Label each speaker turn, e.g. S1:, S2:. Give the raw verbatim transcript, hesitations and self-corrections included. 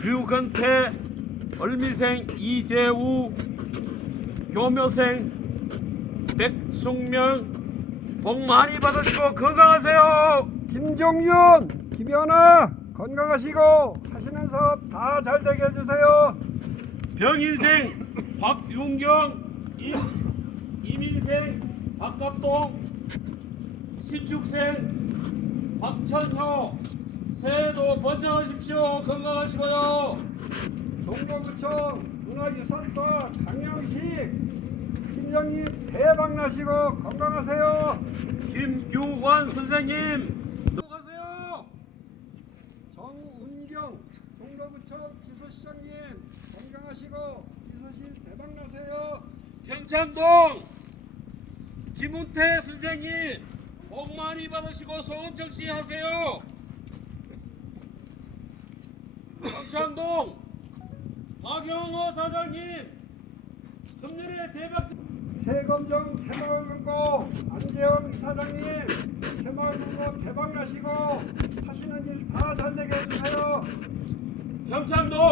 S1: 류건태, 얼미생 이재우, 교묘생 백숙명 복 많이 받으시고 건강하세요.
S2: 김종윤, 김연아 건강하시고 하시는 사업 다 잘 되게 해주세요.
S1: 병인생 박윤경, 임, 이민생 박갑동, 신축생 박천효 새해도 번창하십시오. 건강하시고요.
S2: 동부구청 문화유산과 강영식 팀장님 대박 나시고 건강하세요.
S1: 김규환 선생님 건강하세요.
S2: 정운경 동부구청 비서시장님 건강하시고 비서실 대박 나세요.
S1: 평창동 김은태 선생님 복 많이 받으시고 소원 청취하세요. 평창동 박영호 사장님 금년에 대박.
S2: 세검정 새마을금고 안재영 사장님 새마을금고 대박 나시고 하시는 일 다 잘 되게 해주세요.
S1: 평창동